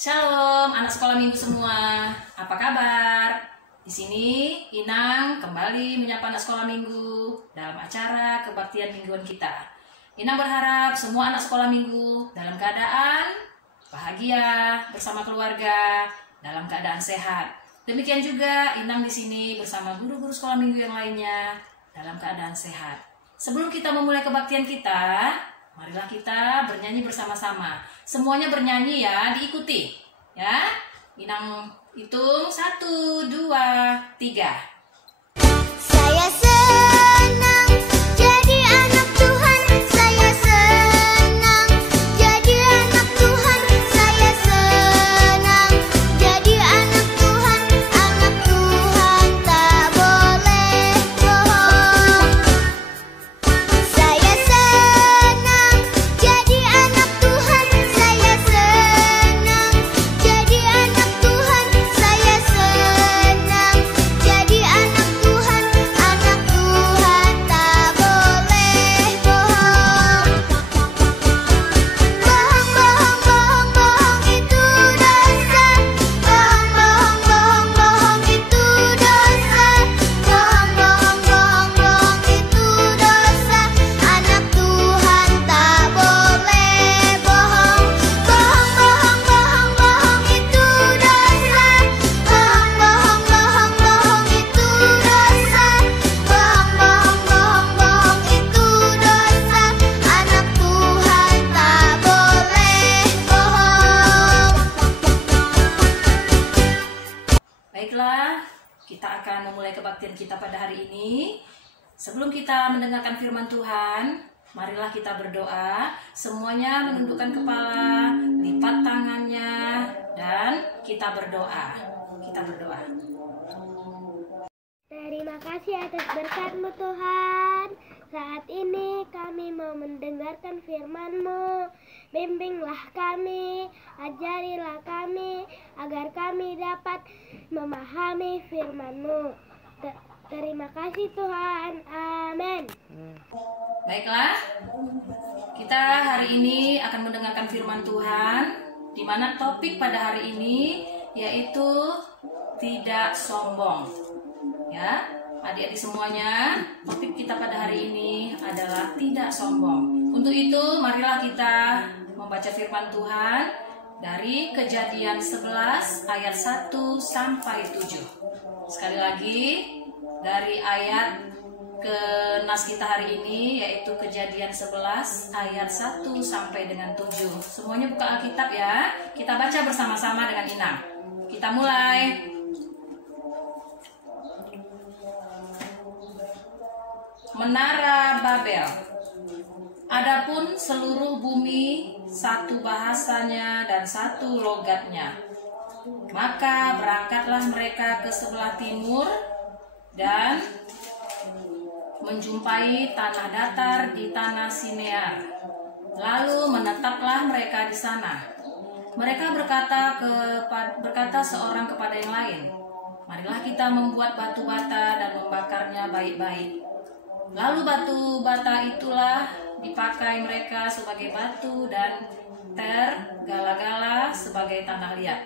Shalom, anak sekolah minggu semua. Apa kabar? Di sini Inang kembali menyapa anak sekolah minggu dalam acara kebaktian mingguan kita. Inang berharap semua anak sekolah minggu dalam keadaan bahagia bersama keluarga, dalam keadaan sehat. Demikian juga Inang di sini bersama guru-guru sekolah minggu yang lainnya dalam keadaan sehat. Sebelum kita memulai kebaktian kita, marilah kita bernyanyi bersama-sama. Semuanya bernyanyi ya, diikuti. Ya, Inang hitung 1, 2, 3. Saya senang jadi anak Tuhan. Saya senang jadi anak Tuhan. Saya senang jadi anak Tuhan. Anak Tuhan tak boleh bohong. Saya senang jadi anak Tuhan. Saya senang jadi anak Tuhan. Saya senang jadi anak Tuhan. Anak Tuhan tak boleh bohong. Bohong, bohong, bohong, bohong itu dosa. Bohong, bohong, bohong, bohong itu dosa. Bohong, bohong, bohong, bohong itu dosa. Anak Tuhan tak boleh bohong. Bohong, bohong, bohong, bohong itu dosa. Bohong, bohong, bohong, bohong itu dosa. Bohong, bohong, bohong, bohong itu dosa. Anak Tuhan tak boleh bohong. Baiklah, kita akan memulai kebaktian kita pada hari ini. Sebelum kita mendengarkan firman Tuhan, marilah kita berdoa. Semuanya menundukkan kepala, lipat tangannya, dan kita berdoa. Kita berdoa. Terima kasih atas berkat-Mu Tuhan. Saat ini kami mau mendengarkan firman-Mu. Bimbinglah kami, ajarilah kami, agar kami dapat memahami firman-Mu. Terima kasih Tuhan. Amin. Baiklah, kita hari ini akan mendengarkan firman Tuhan, di mana topik pada hari ini yaitu tidak sombong. Ya, adik-adik semuanya, topik kita pada hari ini adalah tidak sombong. Untuk itu, marilah kita membaca firman Tuhan dari Kejadian 11 ayat 1 sampai 7. Sekali lagi, dari ayat ke nas kita hari ini yaitu Kejadian 11 ayat 1 sampai dengan 7. Semuanya buka Alkitab ya. Kita baca bersama-sama dengan Inang. Kita mulai. Menara Babel. Adapun seluruh bumi satu bahasanya dan satu logatnya. Maka berangkatlah mereka ke sebelah timur dan menjumpai tanah datar di tanah Sinear. Lalu menetaplah mereka di sana. Mereka berkata seorang kepada yang lain, marilah kita membuat batu bata dan membakarnya baik-baik. Lalu batu bata itulah dipakai mereka sebagai batu dan gala-gala sebagai tanah liat.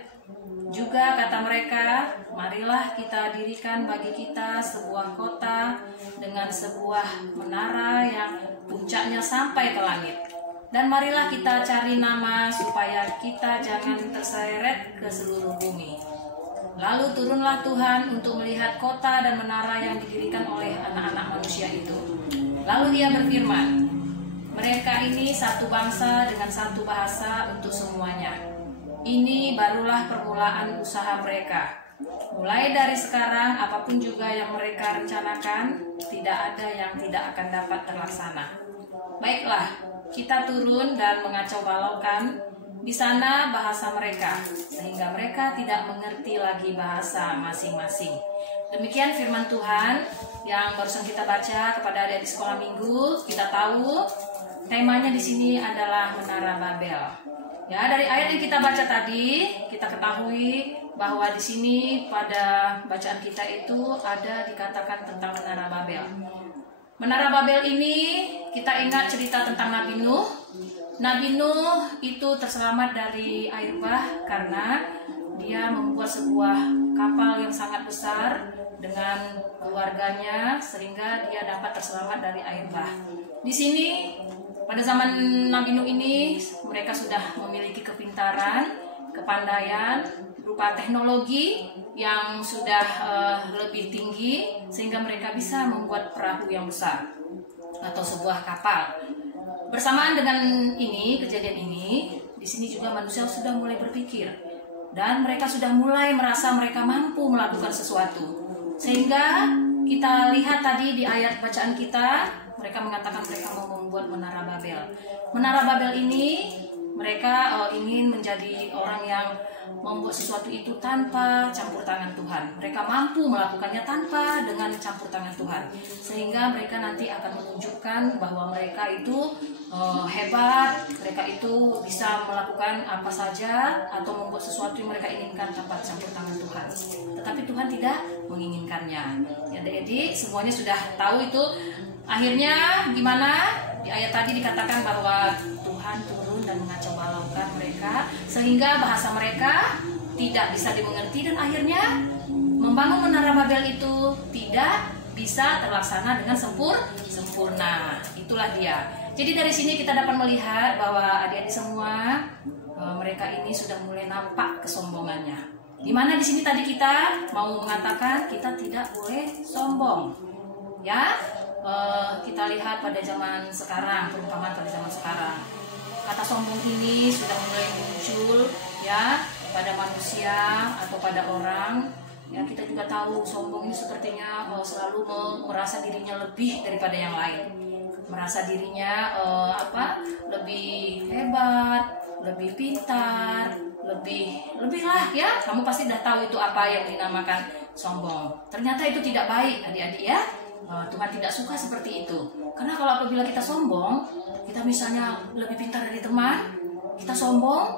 Juga kata mereka, marilah kita dirikan bagi kita sebuah kota dengan sebuah menara yang puncaknya sampai ke langit. Dan marilah kita cari nama supaya kita jangan terseret ke seluruh bumi. Lalu turunlah Tuhan untuk melihat kota dan menara yang didirikan oleh anak-anak manusia itu. Lalu Dia berfirman, mereka ini satu bangsa dengan satu bahasa untuk semuanya. Ini barulah permulaan usaha mereka. Mulai dari sekarang, apapun juga yang mereka rencanakan, tidak ada yang tidak akan dapat terlaksana. Baiklah, kita turun dan mengacau balaukan di sana bahasa mereka, sehingga mereka tidak mengerti lagi bahasa masing-masing. Demikian firman Tuhan yang barusan kita baca kepada adik-adik sekolah minggu. Kita tahu temanya di sini adalah Menara Babel. Ya, dari ayat yang kita baca tadi, kita ketahui bahwa di sini pada bacaan kita itu ada dikatakan tentang Menara Babel. Menara Babel ini kita ingat cerita tentang Nabi Nuh Nabi Nuh itu terselamat dari air bah karena dia membuat sebuah kapal yang sangat besar dengan keluarganya sehingga dia dapat terselamat dari air bah. Di sini pada zaman Nabi Nuh ini mereka sudah memiliki kepintaran, kepandaian berupa teknologi yang sudah lebih tinggi sehingga mereka bisa membuat perahu yang besar atau sebuah kapal. Bersamaan dengan ini, kejadian ini, di sini juga manusia sudah mulai berpikir dan mereka sudah mulai merasa mereka mampu melakukan sesuatu. Sehingga kita lihat tadi di ayat bacaan kita, mereka mengatakan mereka mau membuat menara Babel. Menara Babel ini mereka ingin menjadi orang yang membuat sesuatu itu tanpa campur tangan Tuhan. Mereka mampu melakukannya tanpa dengan campur tangan Tuhan. Sehingga mereka nanti akan menunjukkan bahwa mereka itu hebat, mereka itu bisa melakukan apa saja atau membuat sesuatu yang mereka inginkan tanpa campur tangan Tuhan. Tetapi Tuhan tidak menginginkannya. Ya, jadi semuanya sudah tahu itu. Akhirnya gimana? Di ayat tadi dikatakan bahwa Tuhan turun dan mengacau balaukan mereka sehingga bahasa mereka tidak bisa dimengerti dan akhirnya membangun menara Babel itu tidak bisa terlaksana dengan sempurna. Itulah dia. Jadi dari sini kita dapat melihat bahwa adik-adik semua mereka ini sudah mulai nampak kesombongannya. Di mana di sini tadi kita mau mengatakan kita tidak boleh sombong. Ya, kita lihat pada zaman sekarang, perumpamaan pada zaman sekarang. Kata sombong ini sudah mulai muncul ya pada manusia atau pada orang. Ya, kita juga tahu sombong ini sepertinya selalu merasa dirinya lebih daripada yang lain. Merasa dirinya lebih hebat, lebih pintar, lebih lah ya. Kamu pasti udah tahu itu apa yang dinamakan sombong. Ternyata itu tidak baik, adik-adik ya. Tuhan tidak suka seperti itu. Karena kalau apabila kita sombong, kita misalnya lebih pintar dari teman, kita sombong,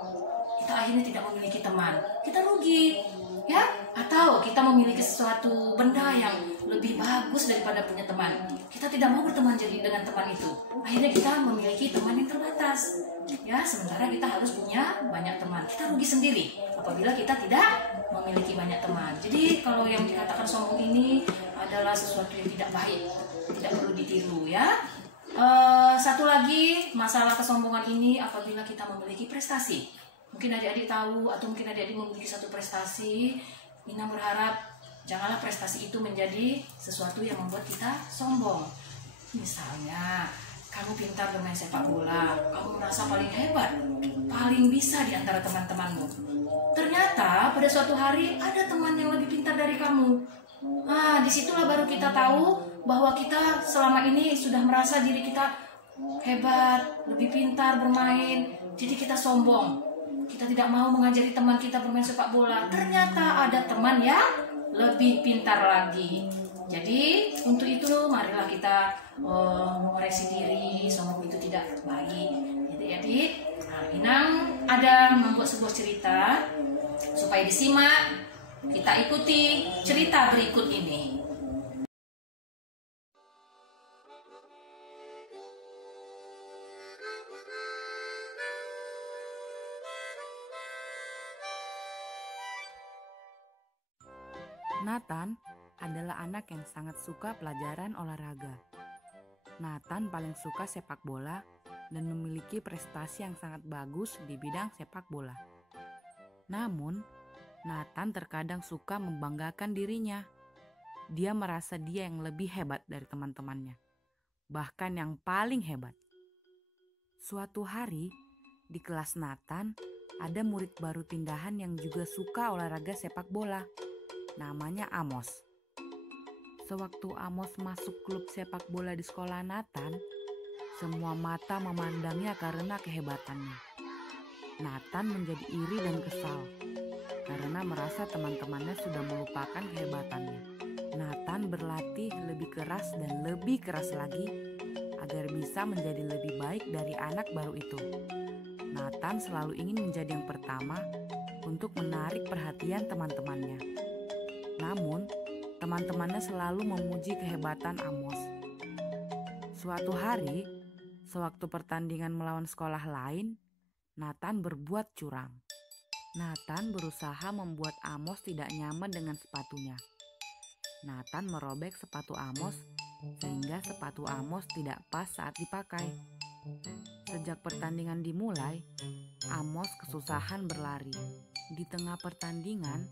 kita akhirnya tidak memiliki teman, kita rugi, ya. Atau kita memiliki sesuatu benda yang lebih bagus daripada punya teman, kita tidak mau berteman jadi dengan teman itu. Akhirnya kita memiliki teman yang terbatas, ya. Sementara kita harus punya banyak teman, kita rugi sendiri apabila kita tidak memiliki banyak teman. Jadi kalau yang dikatakan sombong ini adalah sesuatu yang tidak baik, tidak perlu ditiru ya. Satu lagi masalah kesombongan ini apabila kita memiliki prestasi. Mungkin adik-adik tahu atau mungkin adik-adik memiliki satu prestasi. Ina berharap janganlah prestasi itu menjadi sesuatu yang membuat kita sombong. Misalnya kamu pintar bermain sepak bola, kamu merasa paling hebat, paling bisa di antara teman-temanmu. Ternyata pada suatu hari ada teman yang lebih pintar dari kamu. Nah, disitulah baru kita tahu bahwa kita selama ini sudah merasa diri kita hebat, lebih pintar bermain. Jadi kita sombong. Kita tidak mau mengajari teman kita bermain sepak bola. Ternyata ada teman yang lebih pintar lagi. Jadi untuk itu marilah kita mengoreksi diri. Sombong itu tidak baik. Jadi Inang ada membuat sebuah cerita supaya disimak. Kita ikuti cerita berikut ini. Nathan adalah anak yang sangat suka pelajaran olahraga. Nathan paling suka sepak bola dan memiliki prestasi yang sangat bagus di bidang sepak bola. Namun, Nathan terkadang suka membanggakan dirinya. Dia merasa dia yang lebih hebat dari teman-temannya, bahkan yang paling hebat. Suatu hari, di kelas Nathan, ada murid baru pindahan yang juga suka olahraga sepak bola. Namanya Amos. Sewaktu Amos masuk klub sepak bola di sekolah Nathan, semua mata memandangnya karena kehebatannya. Nathan menjadi iri dan kesal karena merasa teman-temannya sudah melupakan kehebatannya. Nathan berlatih lebih keras dan lebih keras lagi agar bisa menjadi lebih baik dari anak baru itu. Nathan selalu ingin menjadi yang pertama untuk menarik perhatian teman-temannya. Namun, teman-temannya selalu memuji kehebatan Amos. Suatu hari, Sewaktu pertandingan melawan sekolah lain, Nathan berbuat curang. Nathan berusaha membuat Amos tidak nyaman dengan sepatunya. Nathan merobek sepatu Amos sehingga sepatu Amos tidak pas saat dipakai. Sejak pertandingan dimulai, Amos kesusahan berlari. Di tengah pertandingan,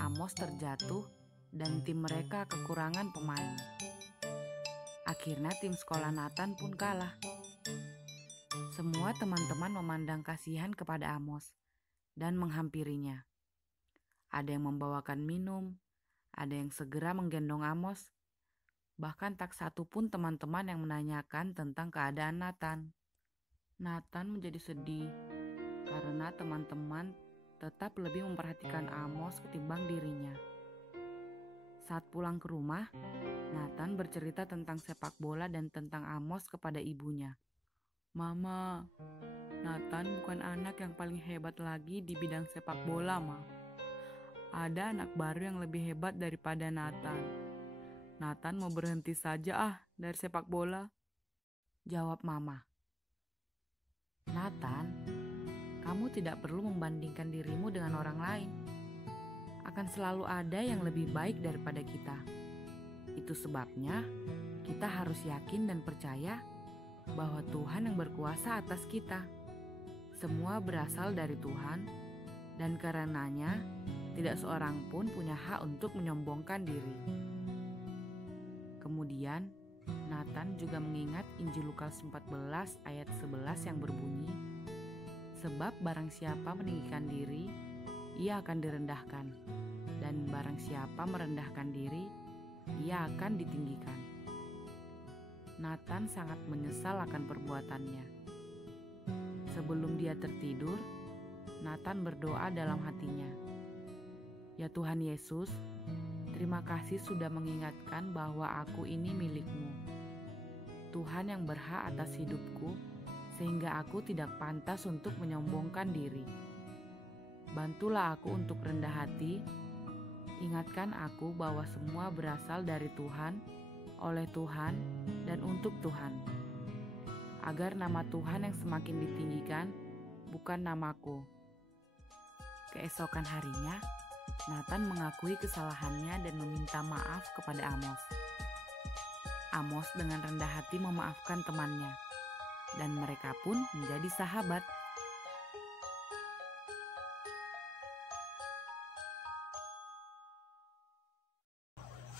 Amos terjatuh dan tim mereka kekurangan pemain. Akhirnya tim sekolah Nathan pun kalah. Semua teman-teman memandang kasihan kepada Amos dan menghampirinya. Ada yang membawakan minum, ada yang segera menggendong Amos. Bahkan tak satu pun teman-teman yang menanyakan tentang keadaan Nathan. Nathan menjadi sedih karena teman-teman tetap lebih memperhatikan Amos ketimbang dirinya. Saat pulang ke rumah, Nathan bercerita tentang sepak bola dan tentang Amos kepada ibunya. "Mama, Nathan bukan anak yang paling hebat lagi di bidang sepak bola, Ma. Ada anak baru yang lebih hebat daripada Nathan. Nathan mau berhenti saja dari sepak bola," jawab Mama. "Nathan, kamu tidak perlu membandingkan dirimu dengan orang lain. Akan selalu ada yang lebih baik daripada kita. Itu sebabnya kita harus yakin dan percaya bahwa Tuhan yang berkuasa atas kita. Semua berasal dari Tuhan, dan karenanya tidak seorang pun punya hak untuk menyombongkan diri." Kemudian, Nathan juga mengingat Injil Lukas 14 ayat 11 yang berbunyi, "Sebab barang siapa meninggikan diri, ia akan direndahkan, dan barang siapa merendahkan diri, ia akan ditinggikan." Nathan sangat menyesal akan perbuatannya. Sebelum dia tertidur, Nathan berdoa dalam hatinya, "Ya Tuhan Yesus, terima kasih sudah mengingatkan bahwa aku ini milik-Mu. Tuhan yang berhak atas hidupku, sehingga aku tidak pantas untuk menyombongkan diri. Bantulah aku untuk rendah hati. Ingatkan aku bahwa semua berasal dari Tuhan, oleh Tuhan, dan untuk Tuhan. Agar nama Tuhan yang semakin ditinggikan, bukan namaku." Keesokan harinya, Nathan mengakui kesalahannya dan meminta maaf kepada Amos. Amos dengan rendah hati memaafkan temannya, dan mereka pun menjadi sahabat.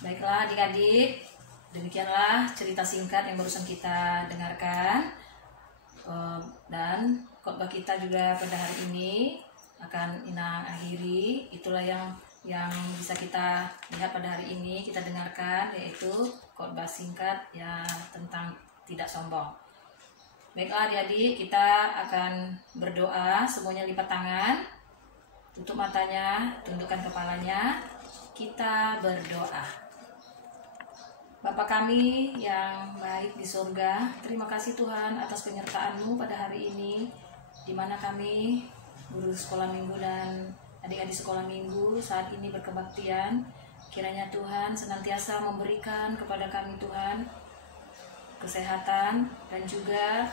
Baiklah adik-adik, demikianlah cerita singkat yang barusan kita dengarkan. Dan khotbah kita juga pada hari ini akan Inang akhiri. Itulah yang bisa kita lihat pada hari ini, kita dengarkan, yaitu khotbah singkat ya tentang tidak sombong. Baiklah adik-adik, kita akan berdoa. Semuanya lipat tangan, tutup matanya, tundukkan kepalanya. Kita berdoa. Bapa kami yang baik di surga, terima kasih Tuhan atas penyertaan-Mu pada hari ini, di mana kami guru sekolah minggu dan adik-adik sekolah minggu saat ini berkebaktian. Kiranya Tuhan senantiasa memberikan kepada kami Tuhan kesehatan dan juga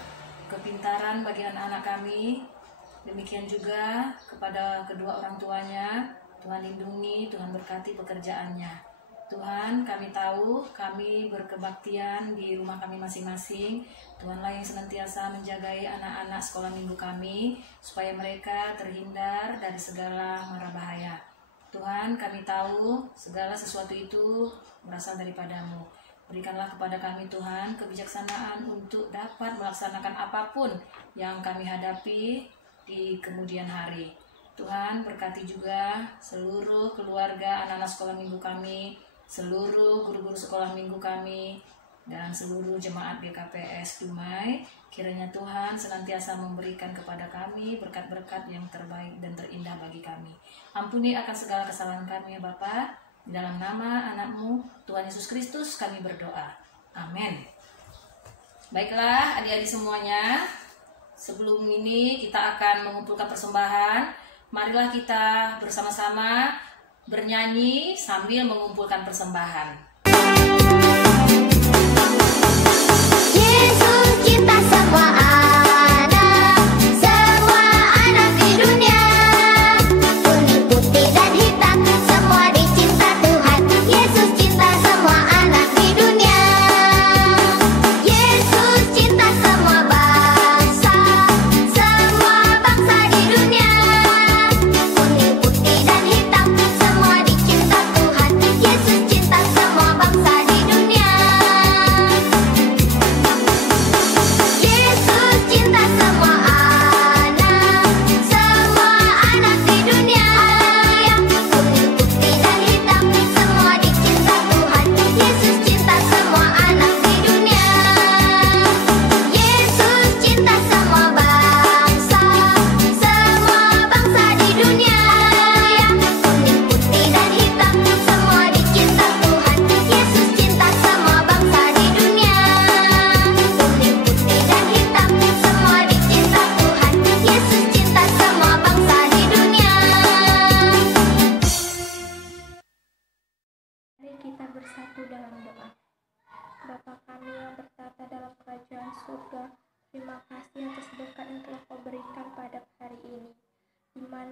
kepintaran bagi anak-anak kami. Demikian juga kepada kedua orang tuanya, Tuhan lindungi, Tuhan berkati pekerjaannya. Tuhan, kami tahu kami berkebaktian di rumah kami masing-masing. Tuhanlah yang senantiasa menjagai anak-anak sekolah minggu kami, supaya mereka terhindar dari segala mara bahaya. Tuhan, kami tahu segala sesuatu itu berasal daripada-Mu. Berikanlah kepada kami Tuhan kebijaksanaan untuk dapat melaksanakan apapun yang kami hadapi di kemudian hari. Tuhan, berkati juga seluruh keluarga anak-anak sekolah minggu kami, seluruh guru-guru sekolah minggu kami, dan seluruh jemaat GKPS Dumai. Kiranya Tuhan senantiasa memberikan kepada kami berkat-berkat yang terbaik dan terindah bagi kami. Ampuni akan segala kesalahan kami ya Bapa. Di dalam nama anak-Mu, Tuhan Yesus Kristus, kami berdoa. Amin. Baiklah adik-adik semuanya, sebelum ini kita akan mengumpulkan persembahan. Marilah kita bersama-sama bernyanyi sambil mengumpulkan persembahan. Yesus kita semua.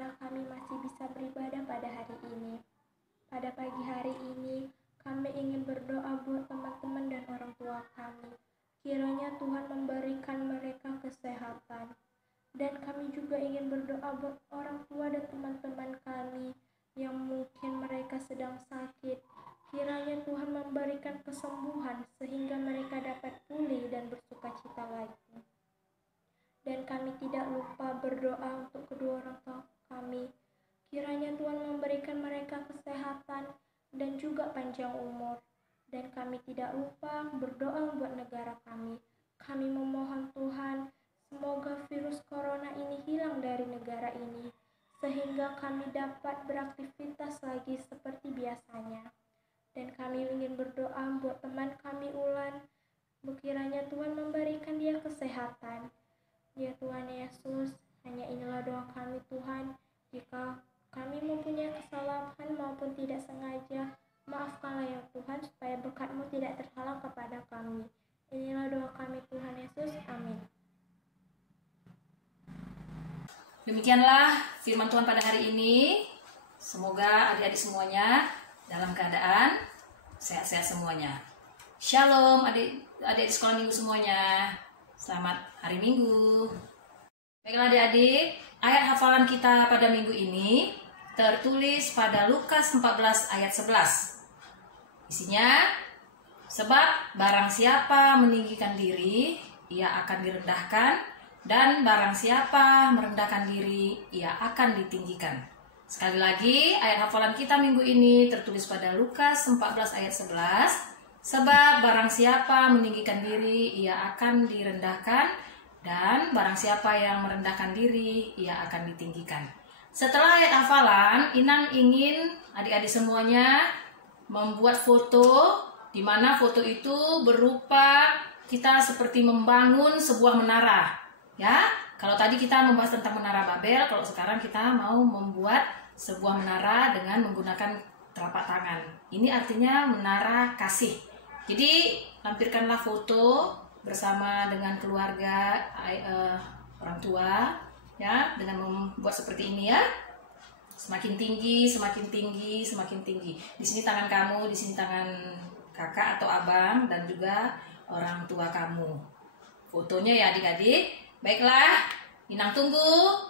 karena kami masih bisa beribadah pada hari ini. Pada pagi hari ini, kami ingin berdoa buat teman-teman dan orang tua kami. Kiranya Tuhan memberikan mereka kesehatan. Dan kami juga ingin berdoa buat orang tua dan teman-teman kami yang mungkin mereka sedang sakit. Kiranya Tuhan memberikan kesembuhan sehingga mereka dapat pulih dan bersukacita lagi. Dan kami tidak lupa berdoa untuk kedua orang tua kami. Kiranya Tuhan memberikan mereka kesehatan dan juga panjang umur. Dan kami tidak lupa berdoa buat negara kami. Kami memohon Tuhan, semoga virus corona ini hilang dari negara ini, sehingga kami dapat beraktivitas lagi seperti biasanya. Dan kami ingin berdoa buat teman kami Ulan, kiranya Tuhan memberikan dia kesehatan. Ya Tuhan Yesus, hanya inilah doa kami Tuhan. Jika kami mempunyai kesalahan maupun tidak sengaja, maafkanlah ya Tuhan, supaya berkat-Mu tidak terhalang kepada kami. Inilah doa kami Tuhan Yesus, amin. Demikianlah firman Tuhan pada hari ini. Semoga adik-adik semuanya dalam keadaan sehat-sehat semuanya. Shalom adik-adik sekolah minggu semuanya. Selamat hari Minggu. Baiklah adik-adik, ayat hafalan kita pada minggu ini tertulis pada Lukas 14 ayat 11. Isinya, sebab barang siapa meninggikan diri, ia akan direndahkan, dan barang siapa merendahkan diri, ia akan ditinggikan. Sekali lagi, ayat hafalan kita minggu ini tertulis pada Lukas 14 ayat 11. Sebab barang siapa meninggikan diri, ia akan direndahkan, dan barang siapa yang merendahkan diri, ia akan ditinggikan. Setelah ayat hafalan, Inang ingin adik-adik semuanya membuat foto, di mana foto itu berupa kita seperti membangun sebuah menara. Ya, kalau tadi kita membahas tentang menara Babel, kalau sekarang kita mau membuat sebuah menara dengan menggunakan telapak tangan. Ini artinya menara kasih. Jadi lampirkanlah foto bersama dengan keluarga, orang tua, ya, dengan membuat seperti ini ya. Semakin tinggi, semakin tinggi, semakin tinggi. Di sini tangan kamu, di sini tangan kakak atau abang, dan juga orang tua kamu. Fotonya ya adik-adik. Baiklah, Inang tunggu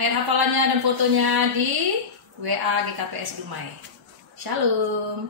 ayat hafalannya dan fotonya di WA GKPS Dumai. Shalom.